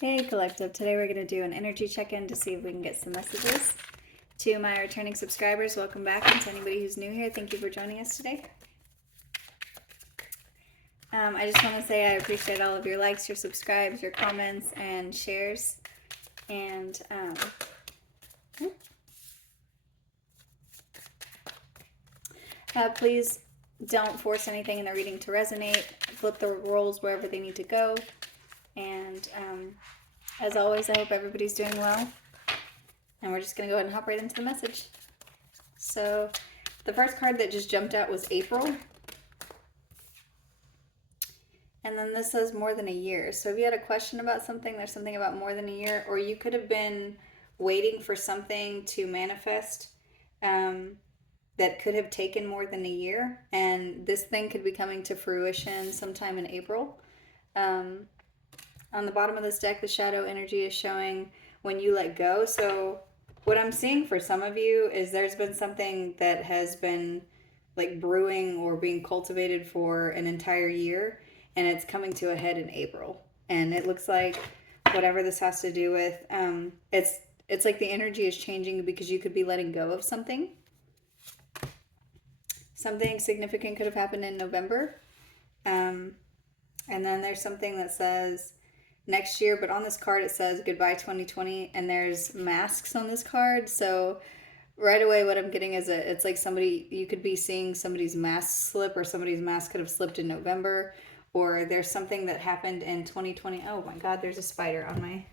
Hey Collective, today we're going to do an energy check-in to see if we can get some messages. To my returning subscribers, welcome back, and to anybody who's new here, thank you for joining us today. I just want to say I appreciate all of your likes, your subscribes, your comments, and shares. And please don't force anything in the reading to resonate. Flip the roles wherever they need to go. And as always, I hope everybody's doing well. And we're just going to go ahead and hop right into the message. So the first card that just jumped out was April. And then this says more than a year. So if you had a question about something, there's something about more than a year. Or you could have been waiting for something to manifest that could have taken more than a year. And this thing could be coming to fruition sometime in April. On the bottom of this deck, the shadow energy is showing when you let go. So what I'm seeing for some of you is there's been something that has been like brewing or being cultivated for an entire year, and it's coming to a head in April. And it looks like whatever this has to do with, it's like the energy is changing because you could be letting go of something. Something significant could have happened in November. And then there's something that says next year, but on this card it says goodbye 2020, and there's masks on this card. So right away what I'm getting is it's like somebody, you could be seeing somebody's mask slip, or somebody's mask could have slipped in November, or there's something that happened in 2020. Oh my god, there's a spider on my...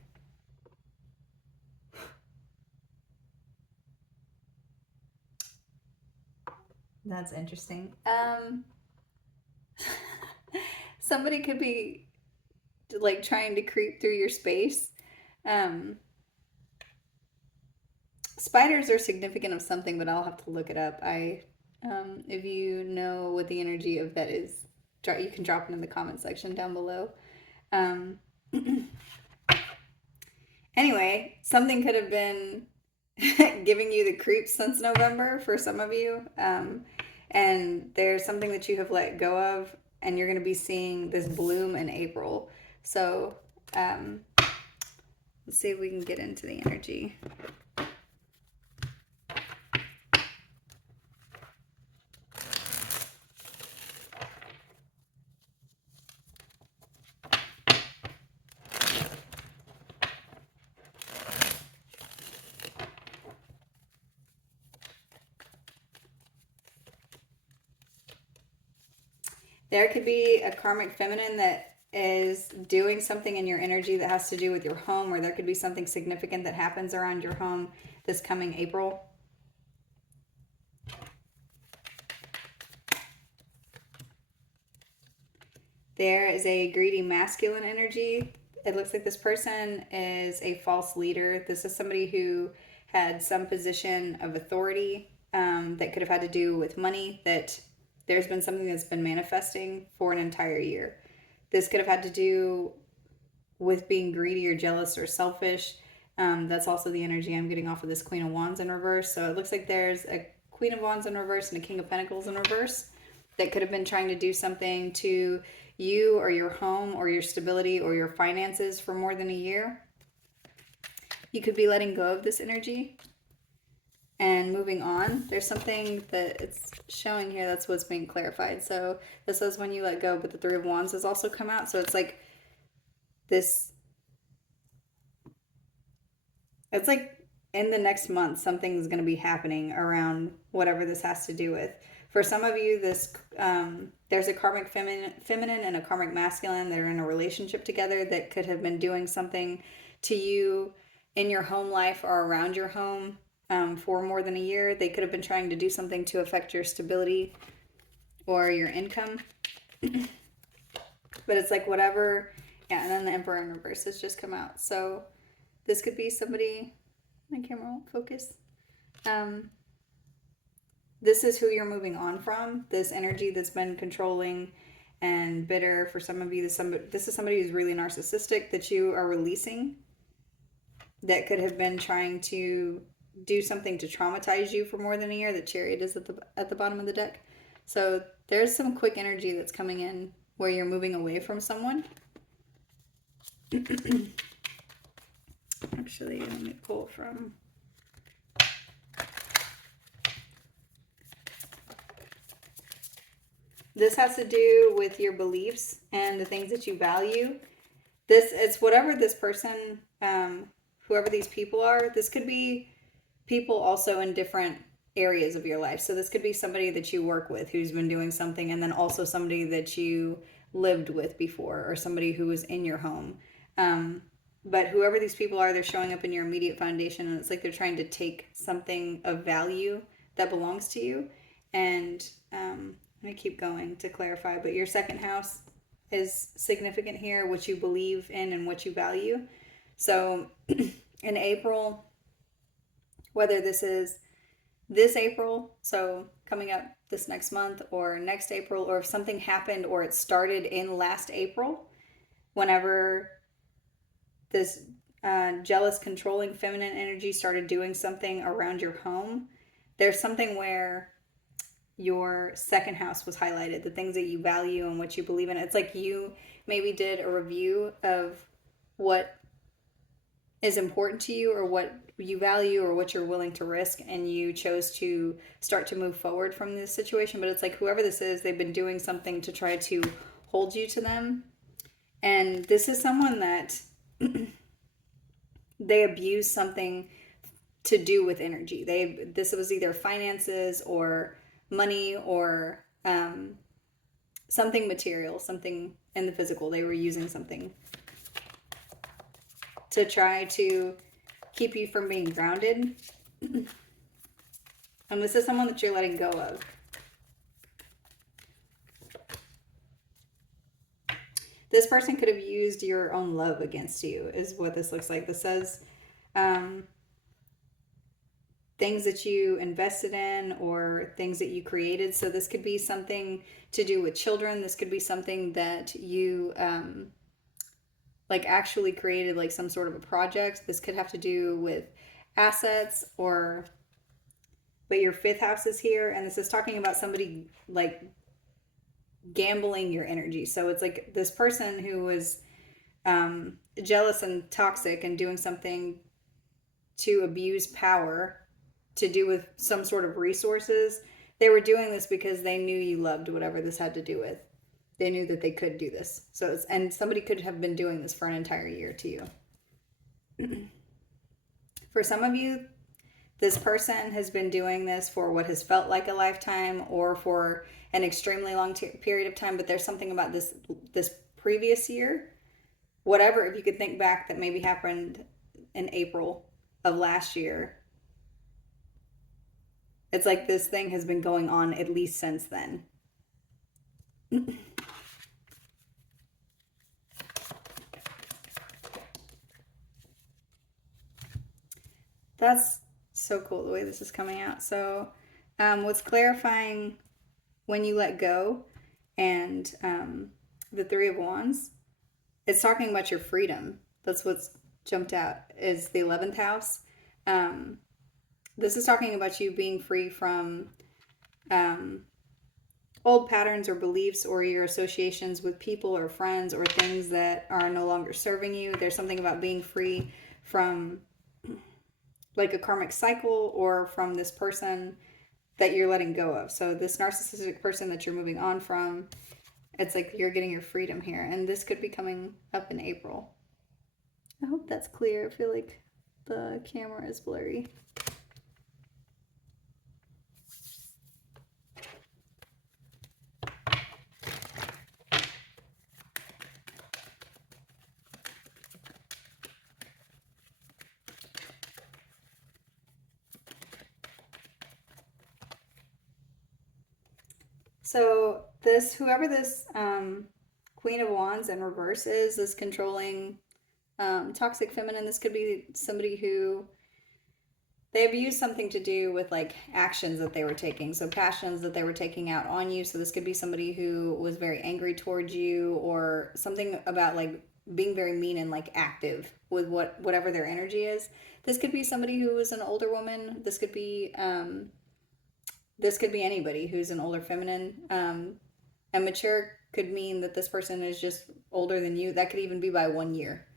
That's interesting. Somebody could be like trying to creep through your space. Spiders are significant of something, but I'll have to look it up. If you know what the energy of that is, you can drop it in the comment section down below. Anyway, something could have been giving you the creeps since November for some of you. And there's something that you have let go of, and you're going to be seeing this bloom in April. So let's see if we can get into the energy. There could be a karmic feminine that is doing something in your energy that has to do with your home, or there could be something significant that happens around your home this coming April. There is a greedy masculine energy. It looks like this person is a false leader. This is somebody who had some position of authority that could have had to do with money, that there's been something that's been manifesting for an entire year. This could have had to do with being greedy or jealous or selfish. That's also the energy I'm getting off of this Queen of Wands in reverse. So it looks like there's a Queen of Wands in reverse and a King of Pentacles in reverse that could have been trying to do something to you or your home or your stability or your finances for more than a year. You could be letting go of this energy and moving on. There's something that it's showing here, that's what's being clarified. So this says when you let go, but the Three of Wands has also come out. So it's like this, it's like in the next month, something's going to be happening around whatever this has to do with. For some of you, this there's a karmic feminine and a karmic masculine that are in a relationship together that could have been doing something to you in your home life or around your home for more than a year. They could have been trying to do something to affect your stability or your income. But it's like whatever. Yeah, and then the Emperor in reverse has just come out. So this could be somebody... My camera won't focus. This is who you're moving on from. This energy that's been controlling and bitter for some of you. This is somebody who's really narcissistic that you are releasing. That could have been trying to do something to traumatize you for more than a year. The Chariot is at the bottom of the deck. So there's some quick energy that's coming in where you're moving away from someone. Actually, let me pull from... This has to do with your beliefs and the things that you value. It's whatever this person, whoever these people are. This could be people also in different areas of your life. So this could be somebody that you work with who's been doing something, and then also somebody that you lived with before, or somebody who was in your home. But whoever these people are, they're showing up in your immediate foundation, and it's like they're trying to take something of value that belongs to you. And let me keep going to clarify, but your second house is significant here, what you believe in and what you value. So in April, whether this is this April, so coming up this next month, or next April, or if something happened or it started in last April, whenever this jealous, controlling feminine energy started doing something around your home, there's something where your second house was highlighted, the things that you value and what you believe in. It's like you maybe did a review of what is important to you, or what you value, or what you're willing to risk, and you chose to start to move forward from this situation. But it's like whoever this is, they've been doing something to try to hold you to them. And this is someone that they abuse something to do with energy. This was either finances or money, or something material, something in the physical. They were using something to try to keep you from being grounded. And this is someone that you're letting go of. This person could have used your own love against you, is what this looks like. This says things that you invested in, or things that you created. So this could be something to do with children. This could be something that you like actually created, like some sort of a project. This could have to do with assets, or... But your fifth house is here, and this is talking about somebody like gambling your energy. So it's like this person who was jealous and toxic and doing something to abuse power to do with some sort of resources. They were doing this because they knew you loved whatever this had to do with. They knew that they could do this. So and somebody could have been doing this for an entire year to you. For some of you, this person has been doing this for what has felt like a lifetime, or for an extremely long period of time. But there's something about this previous year, whatever, if you could think back, that maybe happened in April of last year. It's like this thing has been going on at least since then. That's so cool the way this is coming out. So what's clarifying when you let go, and the Three of Wands, it's talking about your freedom. That's what's jumped out, is the 11th house. This is talking about you being free from old patterns or beliefs, or your associations with people or friends or things that are no longer serving you. There's something about being free from like a karmic cycle, or from this person that you're letting go of. So this narcissistic person that you're moving on from, it's like you're getting your freedom here. And this could be coming up in April. I hope that's clear. I feel like the camera is blurry. So whoever this Queen of Wands in reverse is, this controlling, toxic feminine, this could be somebody who they abused something to do with like actions that they were taking. So passions that they were taking out on you. So this could be somebody who was very angry towards you, or something about like being very mean and like active with whatever their energy is. This could be somebody who is an older woman. This could be anybody who's an older feminine. And mature could mean that this person is just older than you. That could even be by 1 year.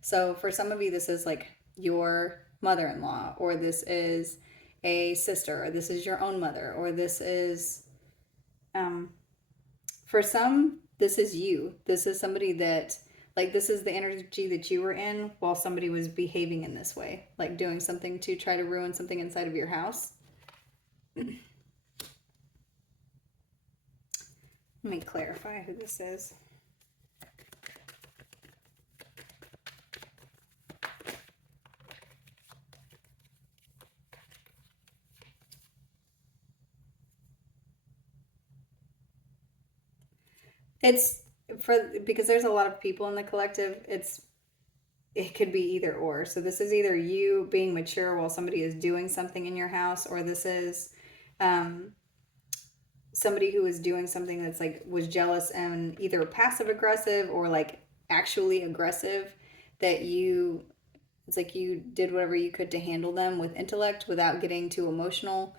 So for some of you, this is like your mother-in-law, or this is a sister, or this is your own mother, or this is, for some, this is you. This is somebody that, like, this is the energy that you were in while somebody was behaving in this way, like doing something to try to ruin something inside of your house. Let me clarify who this is. It's because there's a lot of people in the collective. It could be either or. So this is either you being mature while somebody is doing something in your house, or this is somebody who is doing something that's like was jealous and either passive aggressive or like actually aggressive, that it's like you did whatever you could to handle them with intellect without getting too emotional.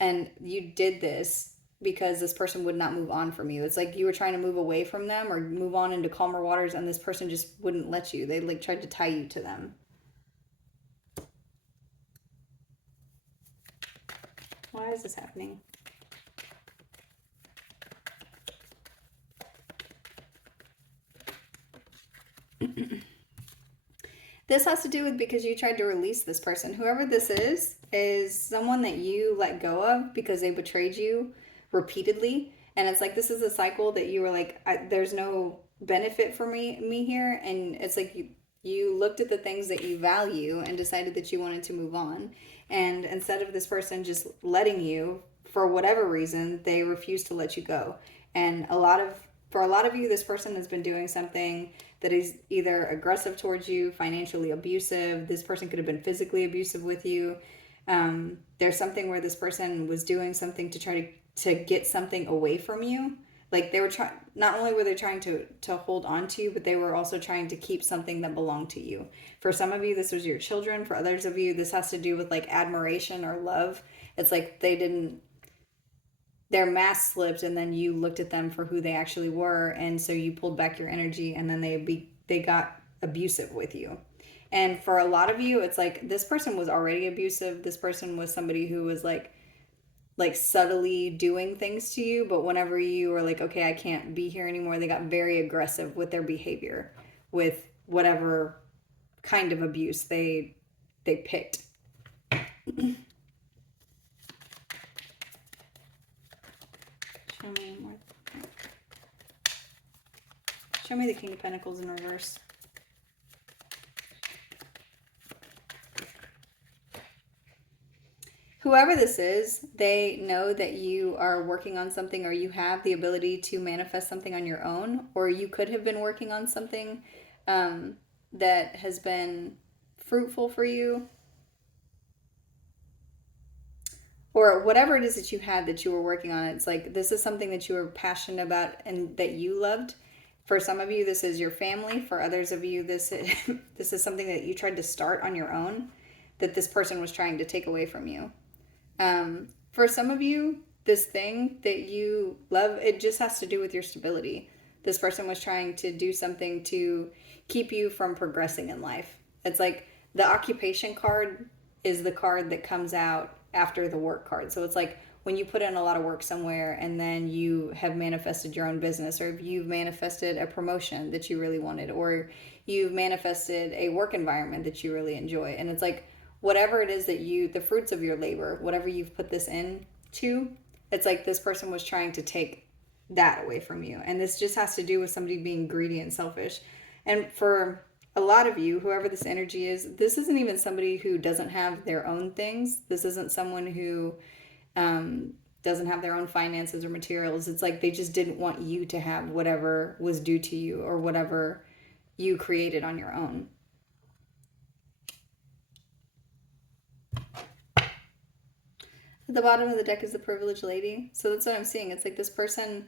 And you did this because this person would not move on from you. It's like you were trying to move away from them or move on into calmer waters, and this person just wouldn't let you. They like tried to tie you to them. Why is this happening? This has to do with because you tried to release this person. Whoever this is someone that you let go of because they betrayed you repeatedly. And it's like, this is a cycle that you were like, there's no benefit for me here. And it's like you looked at the things that you value and decided that you wanted to move on. And instead of this person just letting you, for whatever reason, they refuse to let you go. And for a lot of you, this person has been doing something that is either aggressive towards you, financially abusive. This person could have been physically abusive with you. There's something where this person was doing something to try to get something away from you. Like they were trying, not only were they trying to hold on to you, but they were also trying to keep something that belonged to you. For some of you, this was your children. For others of you, this has to do with like admiration or love. It's like their mask slipped, and then you looked at them for who they actually were, and so you pulled back your energy, and then they got abusive with you. And for a lot of you, it's like this person was already abusive. This person was somebody who was like subtly doing things to you, but whenever you were like, okay, I can't be here anymore, they got very aggressive with their behavior, with whatever kind of abuse they picked. Show me more. Show me the King of Pentacles in reverse. Whoever this is, they know that you are working on something, or you have the ability to manifest something on your own, or you could have been working on something that has been fruitful for you, or whatever it is that you had that you were working on. It's like this is something that you were passionate about and that you loved. For some of you, this is your family. For others of you, this is something that you tried to start on your own, that this person was trying to take away from you. For some of you, this thing that you love, it just has to do with your stability. This person was trying to do something to keep you from progressing in life. It's like the occupation card is the card that comes out after the work card. So it's like when you put in a lot of work somewhere and then you have manifested your own business, or if you've manifested a promotion that you really wanted, or you've manifested a work environment that you really enjoy. And it's like whatever it is that the fruits of your labor, whatever you've put this in to, it's like this person was trying to take that away from you. And this just has to do with somebody being greedy and selfish. And for a lot of you, whoever this energy is, this isn't even somebody who doesn't have their own things. This isn't someone who doesn't have their own finances or materials. It's like they just didn't want you to have whatever was due to you or whatever you created on your own. At the bottom of the deck is the privileged lady. So that's what I'm seeing. It's like this person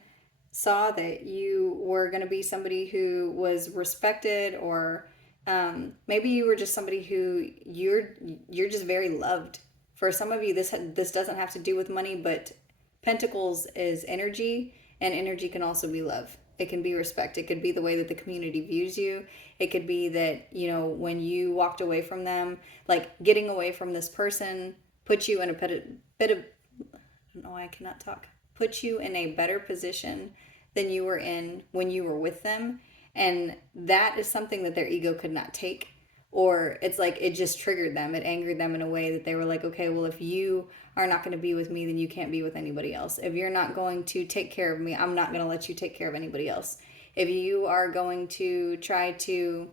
saw that you were going to be somebody who was respected, or maybe you were just somebody who you're just very loved. For some of you, this doesn't have to do with money, but Pentacles is energy, and energy can also be love. It can be respect. It could be the way that the community views you. It could be that, when you walked away from them, like getting away from this person put you in a bit of, I don't know why I cannot talk, put you in a better position than you were in when you were with them. And that is something that their ego could not take. Or it's like it just triggered them. It angered them in a way that they were like, okay, well, if you are not going to be with me, then you can't be with anybody else. If you're not going to take care of me, I'm not going to let you take care of anybody else. If you are going to try to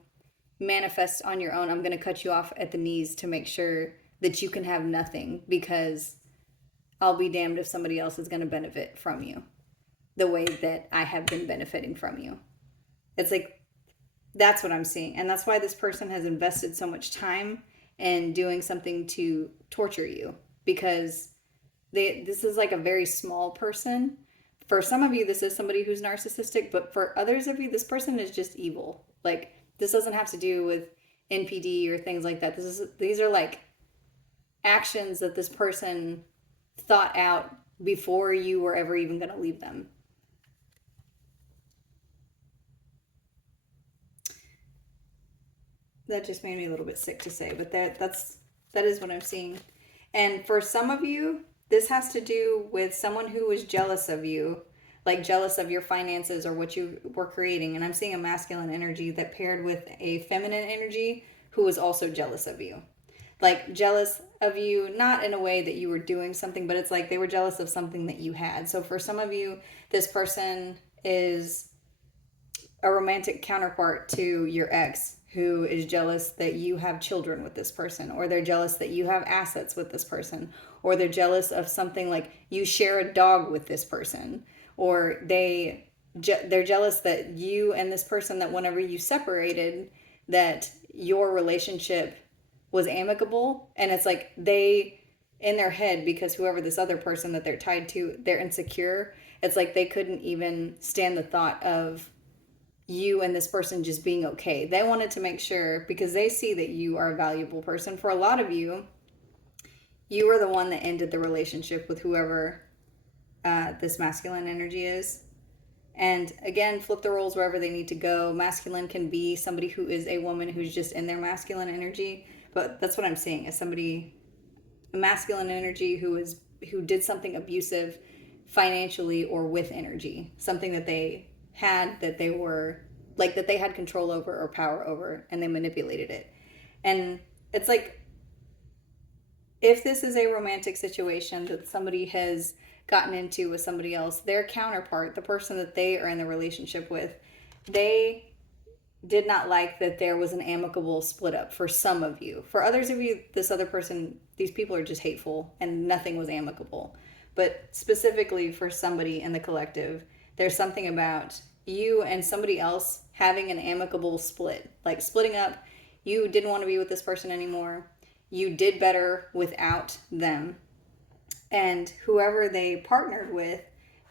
manifest on your own, I'm going to cut you off at the knees to make sure that you can have nothing, because I'll be damned if somebody else is going to benefit from you the way that I have been benefiting from you. It's like, that's what I'm seeing. And that's why this person has invested so much time in doing something to torture you, because this is like a very small person. For some of you, this is somebody who's narcissistic, but for others of you, this person is just evil. Like, this doesn't have to do with NPD or things like that. These are like actions that this person thought out before you were ever even going to leave them. That just made me a little bit sick to say, but that is what I'm seeing. And for some of you, this has to do with someone who was jealous of you, like jealous of your finances or what you were creating. And I'm seeing a masculine energy that paired with a feminine energy who was also jealous of you. Like jealous of you, not in a way that you were doing something, but it's like they were jealous of something that you had. So for some of you, this person is a romantic counterpart to your ex, who is jealous that you have children with this person, or they're jealous that you have assets with this person, or they're jealous of something like you share a dog with this person, or they're jealous that you and this person, that whenever you separated, that your relationship was amicable. And it's like they, in their head, because whoever this other person that they're tied to, they're insecure. It's like they couldn't even stand the thought of you and this person just being okay. They wanted to make sure, because they see that you are a valuable person. For a lot of you, you were the one that ended the relationship with whoever this masculine energy is. And again, flip the roles wherever they need to go. Masculine can be somebody who is a woman who's just in their masculine energy, but that's what I'm seeing, is somebody, a masculine energy who did something abusive financially or with energy, something that they had, that they were like, that they had control over or power over, and they manipulated it. And it's like, if this is a romantic situation that somebody has gotten into with somebody else, their counterpart, the person that they are in the relationship with, they did not like that there was an amicable split up. For some of you, for others of you, this other person, these people are just hateful and nothing was amicable. But specifically for somebody in the collective, there's something about you and somebody else having an amicable split, like splitting up. You didn't want to be with this person anymore. You did better without them. And whoever they partnered with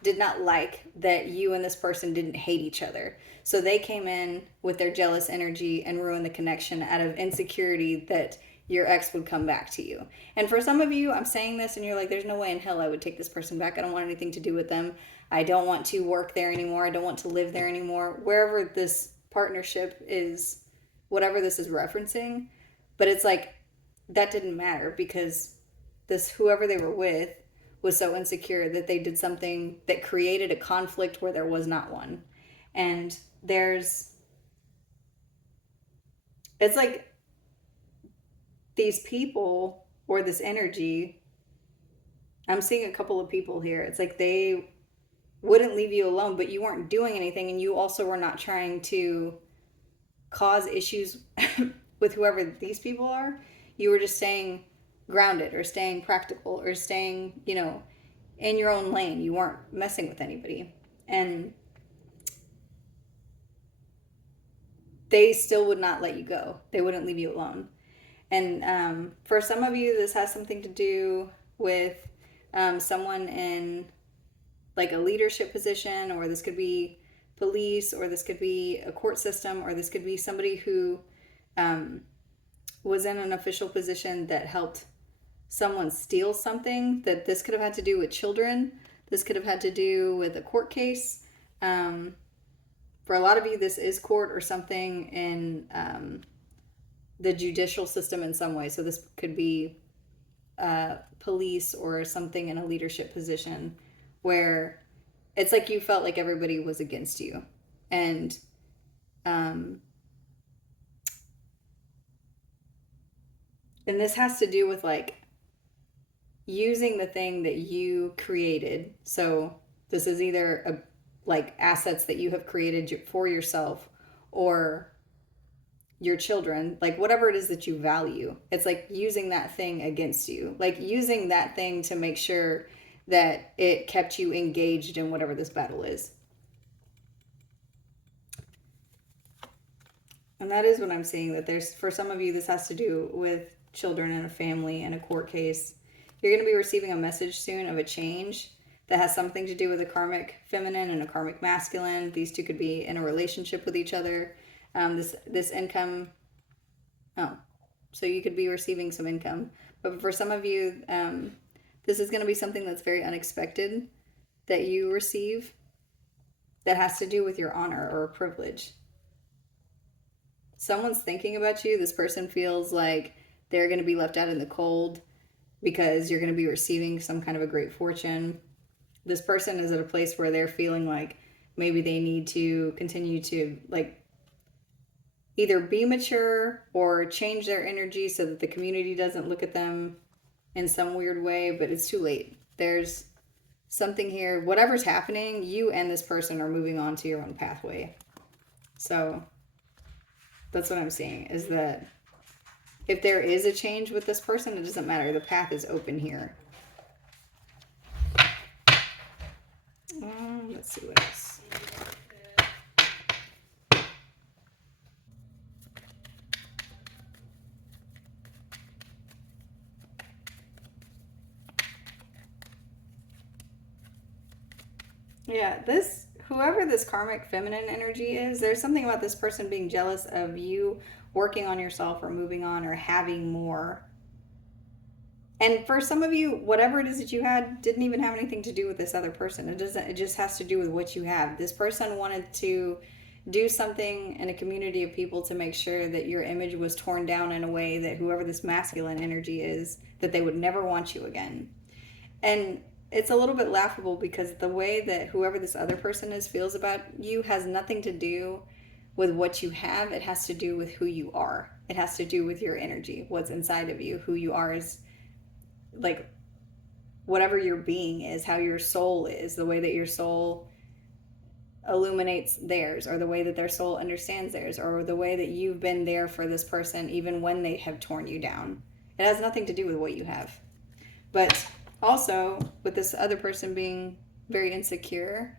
did not like that you and this person didn't hate each other. So they came in with their jealous energy and ruined the connection out of insecurity that your ex would come back to you. And for some of you, I'm saying this and you're like, there's no way in hell I would take this person back. I don't want anything to do with them. I don't want to work there anymore. I don't want to live there anymore. Wherever this partnership is, whatever this is referencing. But it's like, that didn't matter, because this, whoever they were with, was so insecure that they did something that created a conflict where there was not one. And it's like these people, or this energy, I'm seeing a couple of people here. It's like they wouldn't leave you alone, but you weren't doing anything, and you also were not trying to cause issues with whoever these people are. You were just staying grounded, or staying practical, or staying, in your own lane. You weren't messing with anybody. And they still would not let you go. They wouldn't leave you alone. And for some of you, this has something to do with someone in like a leadership position, or this could be police, or this could be a court system, or this could be somebody who was in an official position that helped someone steal something. That this could have had to do with children. This could have had to do with a court case. For a lot of you, this is court or something in the judicial system in some way. So this could be police or something in a leadership position where it's like you felt like everybody was against you. And and this has to do with like using the thing that you created. So this is either like assets that you have created for yourself or your children, like whatever it is that you value. It's like using that thing against you, like using that thing to make sure that it kept you engaged in whatever this battle is. And that is what I'm seeing, that there's, for some of you, this has to do with children and a family and a court case. You're going to be receiving a message soon of a change that has something to do with a karmic feminine and a karmic masculine. These two could be in a relationship with each other. This income, so you could be receiving some income. But for some of you, this is going to be something that's very unexpected that you receive that has to do with your honor or privilege. Someone's thinking about you. This person feels like they're going to be left out in the cold because you're going to be receiving some kind of a great fortune. This person is at a place where they're feeling like maybe they need to continue to like either be mature or change their energy so that the community doesn't look at them in some weird way, but it's too late. There's something here. Whatever's happening, you and this person are moving on to your own pathway. So that's what I'm seeing, is that if there is a change with this person, it doesn't matter. The path is open here. Let's see what else. Yeah, whoever this karmic feminine energy is, there's something about this person being jealous of you working on yourself or moving on or having more. And for some of you, whatever it is that you had didn't even have anything to do with this other person. It just has to do with what you have. This person wanted to do something in a community of people to make sure that your image was torn down in a way that whoever this masculine energy is, that they would never want you again. And it's a little bit laughable because the way that whoever this other person is feels about you has nothing to do with what you have. It has to do with who you are. It has to do with your energy, what's inside of you, who you are, is like whatever your being is, how your soul is, the way that your soul illuminates theirs, or the way that their soul understands theirs, or the way that you've been there for this person even when they have torn you down. It has nothing to do with what you have. But also, with this other person being very insecure,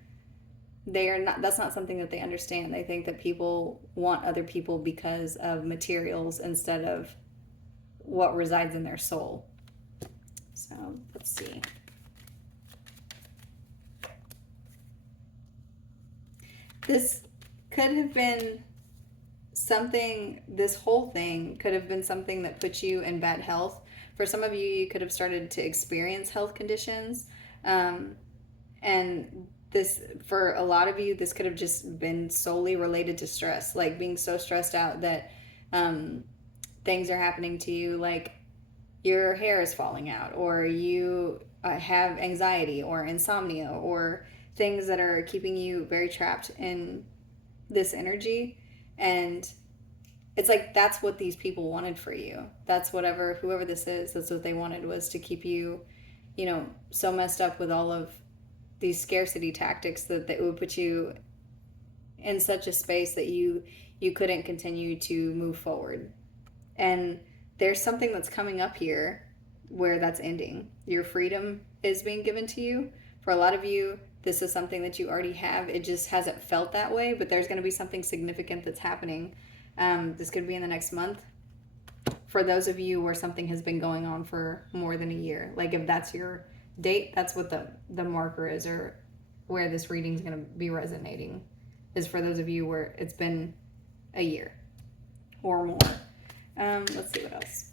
that's not something that they understand. They think that people want other people because of materials instead of what resides in their soul. So let's see. This could have been something, this whole thing could have been something that put you in bad health. For some of you, you could have started to experience health conditions. And this, for a lot of you, this could have just been solely related to stress, like being so stressed out that things are happening to you, like your hair is falling out, or you have anxiety or insomnia, or things that are keeping you very trapped in this energy. And it's like that's what these people wanted for you. That's whoever this is, that's what they wanted, was to keep you, so messed up with all of these scarcity tactics that it would put you in such a space that you couldn't continue to move forward. And there's something that's coming up here where that's ending. Your freedom is being given to you. For a lot of you, this is something that you already have. It just hasn't felt that way, but there's going to be something significant that's happening. This could be in the next month. For those of you where something has been going on for more than a year, like if that's your date, that's what the marker is, or where this reading is going to be resonating, is for those of you where it's been a year or more. Let's see what else.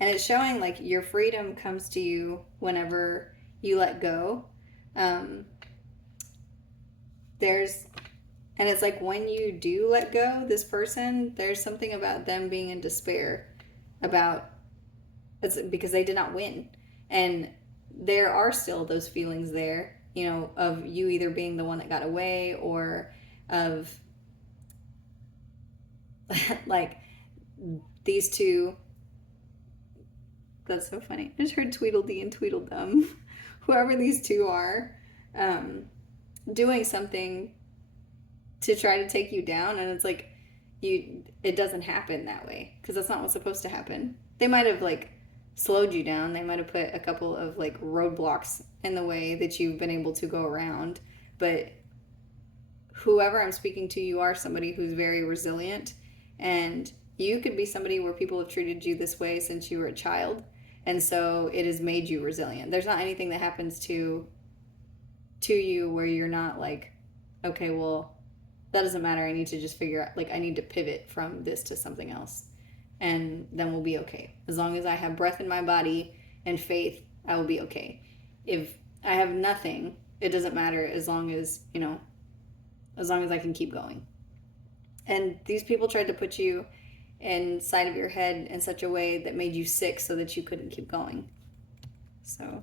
And it's showing like your freedom comes to you whenever you let go. There's And it's like when you do let go this person, there's something about them being in despair about it's because they did not win. And there are still those feelings there, you know, of you either being the one that got away or of like these two. That's so funny. I just heard Tweedledee and Tweedledum. Whoever these two are, doing something to try to take you down, and it's like it doesn't happen that way because that's not what's supposed to happen. They might have like slowed you down. They might have put a couple of like roadblocks in the way that you've been able to go around, but whoever I'm speaking to, you are somebody who's very resilient, and you could be somebody where people have treated you this way since you were a child, and so it has made you resilient. There's not anything that happens to you where you're not like, okay, well, that doesn't matter. I need to just figure out, like, I need to pivot from this to something else, and then we'll be okay. As long as I have breath in my body and faith, I will be okay. If I have nothing, it doesn't matter as long as, you know, as long as I can keep going. And these people tried to put you inside of your head in such a way that made you sick so that you couldn't keep going. So,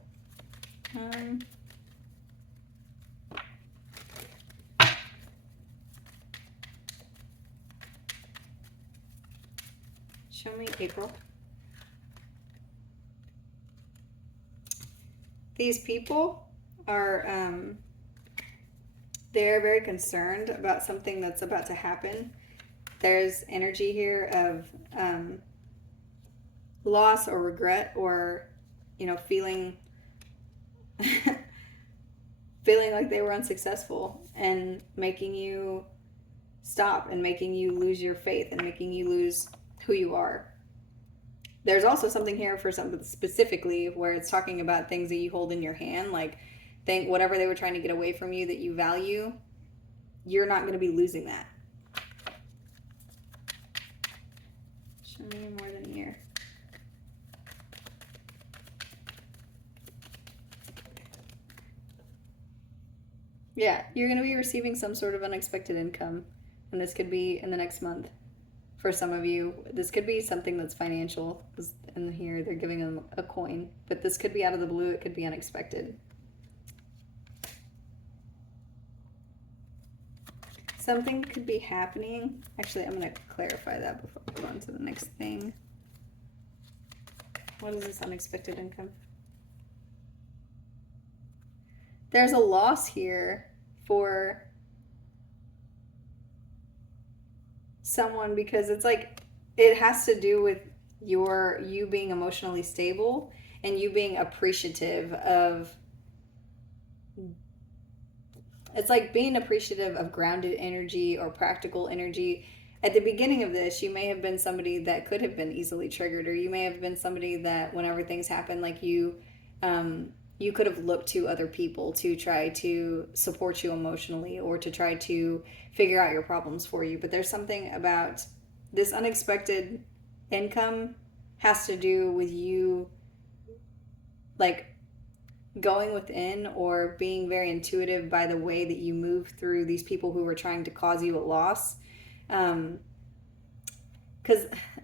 show me April. These people are, they're very concerned about something that's about to happen. There's energy here of loss or regret, or, you know, feeling feeling like they were unsuccessful and making you stop and making you lose your faith and making you lose who you are. There's also something here for something specifically where it's talking about things that you hold in your hand, like think whatever they were trying to get away from you that you value, you're not going to be losing that. Show me more than a year. Yeah, you're going to be receiving some sort of unexpected income, and this could be in the next month. For some of you, this could be something that's financial, because in here they're giving them a coin, but this could be out of the blue, it could be unexpected. Something could be happening. Actually, I'm going to clarify that before we go on to the next thing. What is this unexpected income? There's a loss here for someone because it's like it has to do with you being emotionally stable and you being appreciative of, it's like being appreciative of grounded energy or practical energy. At the beginning of this, you may have been somebody that could have been easily triggered, or you may have been somebody that whenever things happen, like you could have looked to other people to try to support you emotionally or to try to figure out your problems for you. But there's something about this unexpected income has to do with you like going within or being very intuitive by the way that you move through these people who were trying to cause you a loss. Because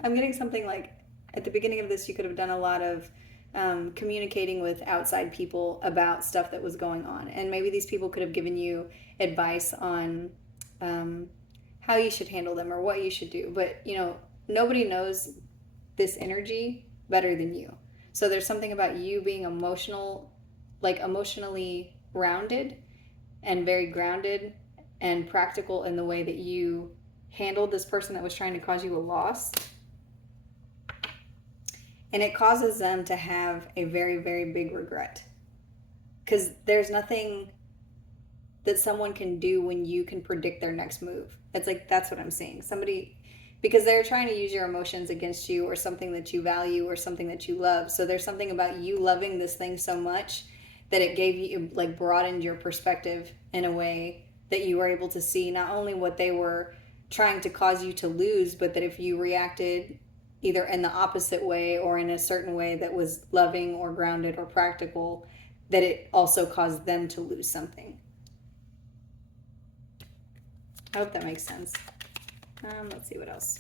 I'm getting something like at the beginning of this, you could have done a lot of communicating with outside people about stuff that was going on. And maybe these people could have given you advice on how you should handle them or what you should do. But, you know, nobody knows this energy better than you. So there's something about you being emotionally rounded and very grounded and practical in the way that you handled this person that was trying to cause you a loss. And it causes them to have a very, very big regret. Because there's nothing that someone can do when you can predict their next move. It's like, that's what I'm saying. Somebody, because they're trying to use your emotions against you or something that you value or something that you love. So there's something about you loving this thing so much that it gave you, like, broadened your perspective in a way that you were able to see not only what they were trying to cause you to lose, but that if you reacted either in the opposite way or in a certain way that was loving or grounded or practical, that it also caused them to lose something. I hope that makes sense. Let's see what else.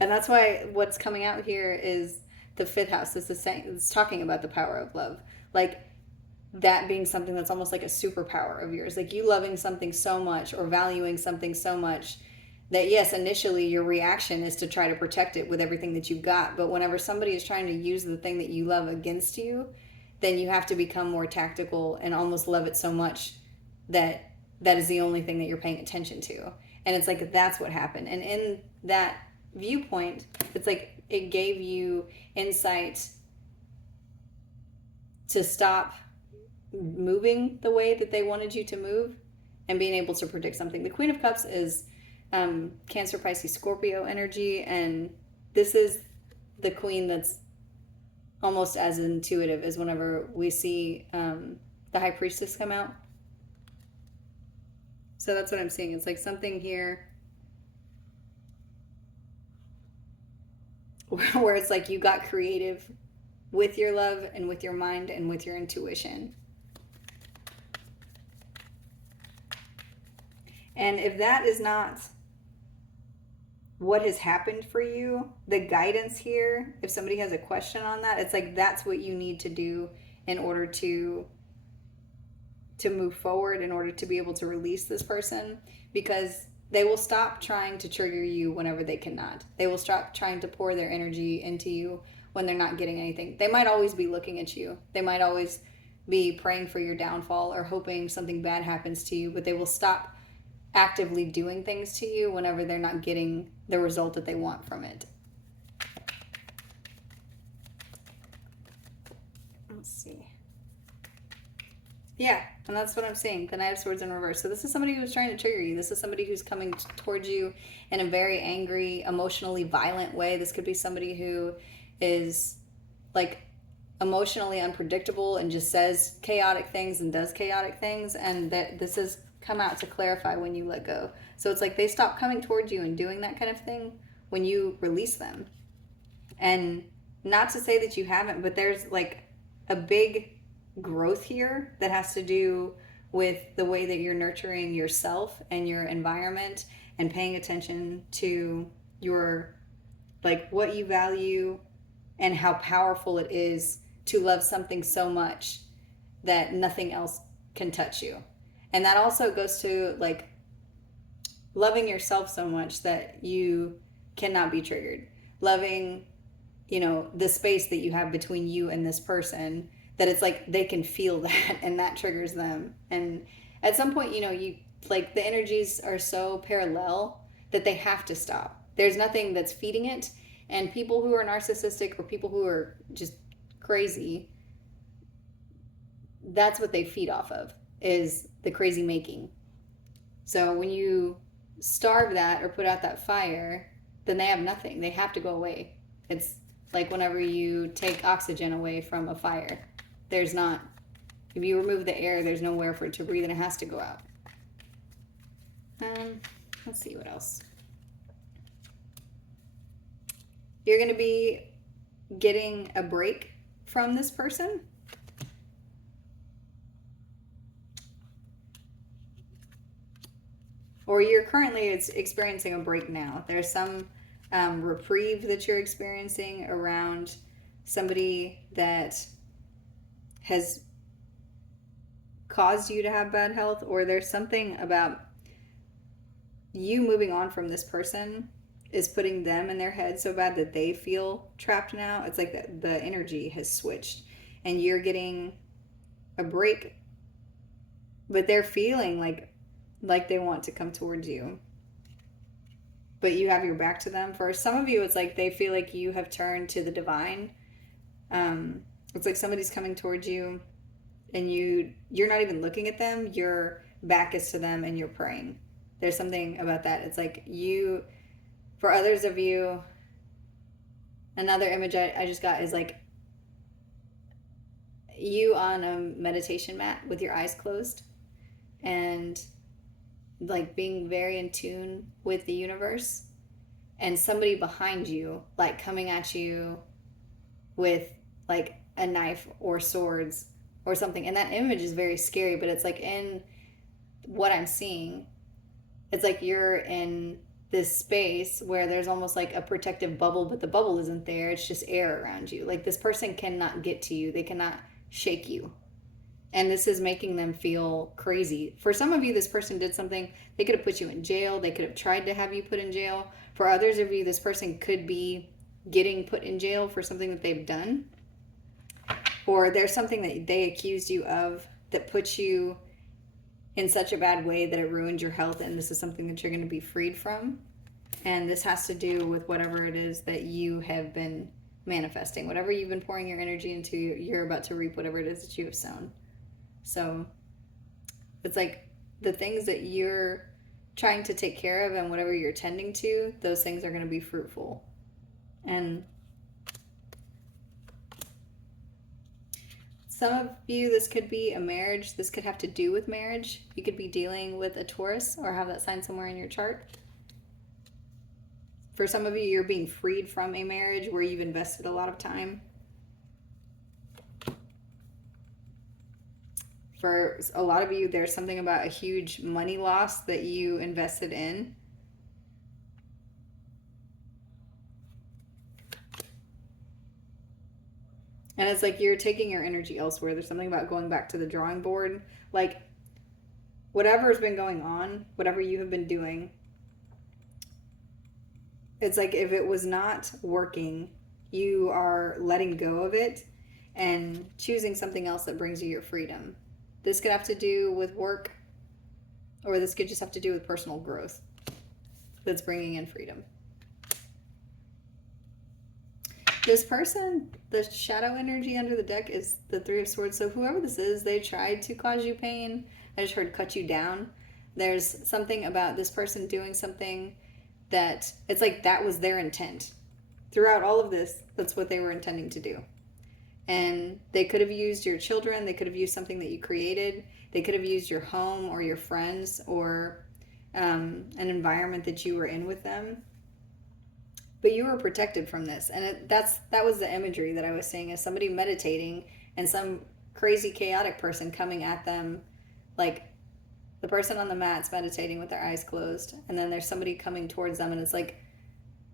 And that's why what's coming out here is the fifth house. It's talking about the power of love. Like that being something that's almost like a superpower of yours. Like you loving something so much or valuing something so much that, yes, initially your reaction is to try to protect it with everything that you've got. But whenever somebody is trying to use the thing that you love against you, then you have to become more tactical and almost love it so much that that is the only thing that you're paying attention to. And it's like that's what happened. And in that viewpoint, it's like it gave you insight to stop moving the way that they wanted you to move and being able to predict something. The Queen of Cups is Cancer, Pisces, Scorpio energy, and this is the queen that's almost as intuitive as whenever we see the High Priestess come out. So that's what I'm seeing. It's like something here where it's like you got creative with your love and with your mind and with your intuition. And if that is not what has happened for you, the guidance here, if somebody has a question on that, it's like that's what you need to do in order to move forward, in order to be able to release this person, because they will stop trying to trigger you whenever they cannot. They will stop trying to pour their energy into you when they're not getting anything. They might always be looking at you. They might always be praying for your downfall or hoping something bad happens to you, but they will stop actively doing things to you whenever they're not getting the result that they want from it. Let's see. Yeah, and that's what I'm seeing. The Knight of Swords in reverse. So this is somebody who's trying to trigger you. This is somebody who's coming towards you in a very angry, emotionally violent way. This could be somebody who is like emotionally unpredictable and just says chaotic things and does chaotic things, and that this has come out to clarify when you let go. So it's like they stop coming towards you and doing that kind of thing when you release them. And not to say that you haven't, but there's like a big growth here that has to do with the way that you're nurturing yourself and your environment and paying attention to your, like, what you value and how powerful it is to love something so much that nothing else can touch you. And that also goes to like loving yourself so much that you cannot be triggered. Loving, you know, the space that you have between you and this person, that it's like they can feel that and that triggers them. And at some point, you know, you like the energies are so parallel that they have to stop. There's nothing that's feeding it. And people who are narcissistic or people who are just crazy, that's what they feed off of, is the crazy making. So when you starve that or put out that fire, then they have nothing. They have to go away. It's like whenever you take oxygen away from a fire, there's not, if you remove the air, there's nowhere for it to breathe and it has to go out. Let's see what else. You're going to be getting a break from this person. Or you're currently experiencing a break now. There's some reprieve that you're experiencing around somebody that has caused you to have bad health, or there's something about you moving on from this person is putting them in their head so bad that they feel trapped now. It's like the energy has switched and you're getting a break, but they're feeling like they want to come towards you, but you have your back to them. For some of you, it's like they feel like you have turned to the divine. It's like somebody's coming towards you and you're not even looking at them. Your back is to them and you're praying. There's something about that. It's like you, for others of you, another image I just got is like you on a meditation mat with your eyes closed and like being very in tune with the universe, and somebody behind you like coming at you with like a knife or swords or something. And that image is very scary, but it's like in what I'm seeing, It's like you're in this space where there's almost like a protective bubble, but the bubble isn't there. It's just air around you. Like this person cannot get to you. They cannot shake you. And this is making them feel crazy. For some of you, this person did something. They could have put you in jail. They could have tried to have you put in jail. For others of you, this person could be getting put in jail for something that they've done. Or there's something that they accused you of that puts you in such a bad way that it ruined your health, and this is something that you're going to be freed from. And this has to do with whatever it is that you have been manifesting. Whatever you've been pouring your energy into, you're about to reap whatever it is that you have sown. So it's like the things that you're trying to take care of and whatever you're tending to, those things are going to be fruitful. And some of you, this could be a marriage. This could have to do with marriage. You could be dealing with a Taurus or have that sign somewhere in your chart. For some of you, you're being freed from a marriage where you've invested a lot of time. For a lot of you, there's something about a huge money loss that you invested in. And it's like you're taking your energy elsewhere. There's something about going back to the drawing board. Like, whatever's been going on, whatever you have been doing, it's like if it was not working, you are letting go of it and choosing something else that brings you your freedom. This could have to do with work, or this could just have to do with personal growth that's bringing in freedom. This person, the shadow energy under the deck is the Three of Swords. So whoever this is, they tried to cause you pain. I just heard cut you down. There's something about this person doing something that it's like that was their intent. Throughout all of this, that's what they were intending to do. And they could have used your children. They could have used something that you created. They could have used your home or your friends or an environment that you were in with them. But you were protected from this. And that was the imagery that I was seeing, as somebody meditating and some crazy chaotic person coming at them. Like the person on the mat's meditating with their eyes closed. And then there's somebody coming towards them. And it's like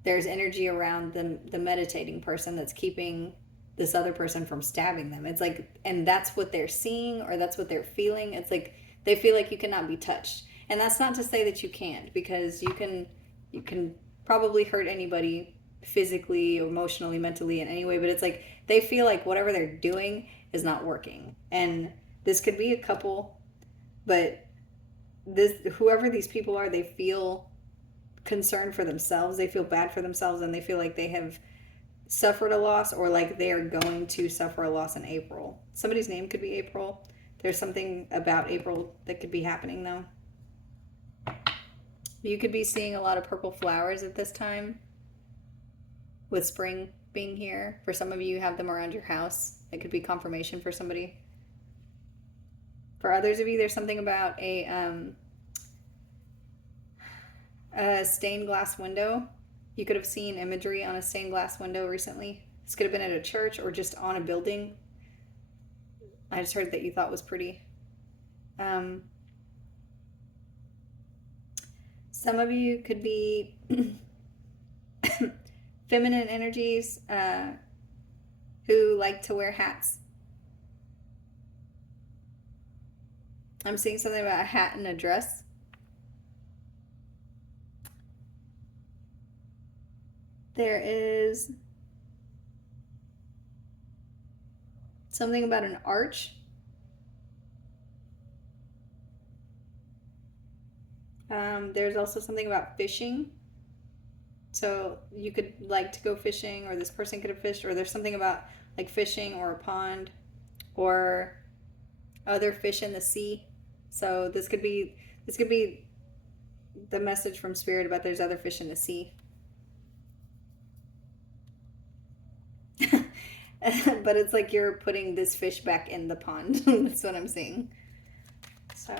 there's energy around the meditating person that's keeping this other person from stabbing them. It's like, and that's what they're seeing, or that's what they're feeling. It's like they feel like you cannot be touched. And that's not to say that you can't, because you can probably hurt anybody physically, emotionally, mentally, in any way, but it's like they feel like whatever they're doing is not working. And this could be a couple, but whoever these people are, they feel concerned for themselves. They feel bad for themselves, and they feel like they have suffered a loss, or like they are going to suffer a loss in April. Somebody's name could be April. There's something about April that could be happening though. You could be seeing a lot of purple flowers at this time, with spring being here. For some of you, you have them around your house. It could be confirmation for somebody. For others of you, there's something about a stained glass window. You could have seen imagery on a stained glass window recently. This could have been at a church or just on a building. I just heard that you thought was pretty. Some of you could be feminine energies who like to wear hats. I'm seeing something about a hat and a dress. There is something about an arch. There's also something about fishing. So you could like to go fishing, or this person could have fished, or there's something about like fishing or a pond or other fish in the sea. So this could be the message from Spirit about there's other fish in the sea. But it's like you're putting this fish back in the pond. That's what I'm seeing. So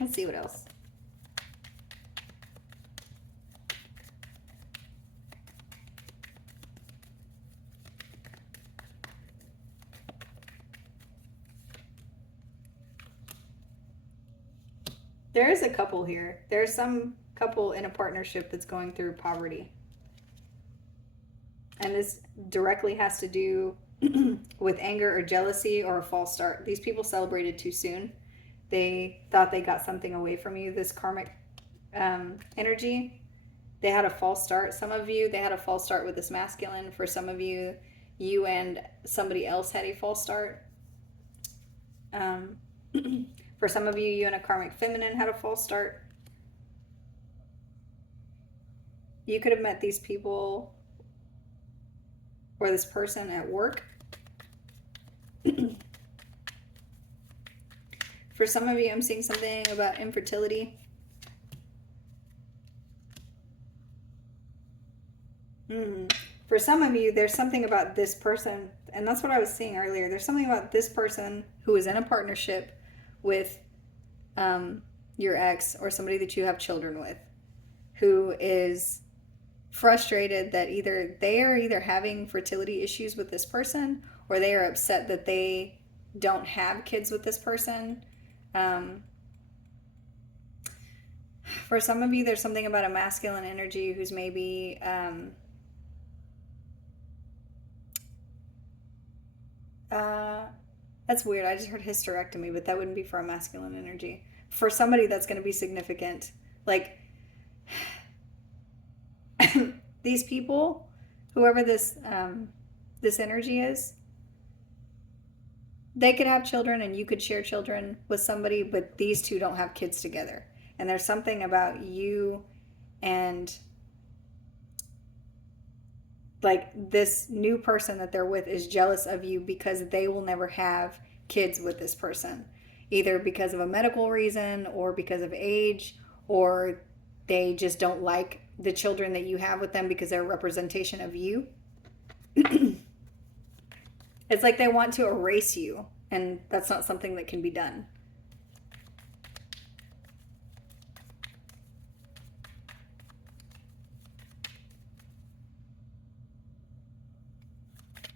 let's see what else. There is a couple here. There's some couple in a partnership that's going through poverty. And this directly has to do with anger or jealousy or a false start. These people celebrated too soon. They thought they got something away from you, this karmic energy. They had a false start. Some of you, they had a false start with this masculine. For some of you, you and somebody else had a false start. For some of you, you and a karmic feminine had a false start. You could have met these people or this person at work. For some of you, I'm seeing something about infertility. For some of you, there's something about this person, and that's what I was seeing earlier. There's something about this person who is in a partnership with your ex or somebody that you have children with, who is frustrated that either they are either having fertility issues with this person, or they are upset that they don't have kids with this person. For some of you, there's something about a masculine energy who's maybe that's weird. I just heard hysterectomy, but that wouldn't be for a masculine energy. For somebody, that's going to be significant. Like, these people, whoever this this energy is, they could have children and you could share children with somebody, but these two don't have kids together. And there's something about you and like this new person that they're with is jealous of you because they will never have kids with this person, either because of a medical reason or because of age, or they just don't like the children that you have with them because they're a representation of you. It's like they want to erase you, and that's not something that can be done.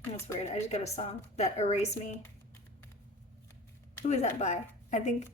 That's weird. I just got a song that Erase Me. Who is that by? I think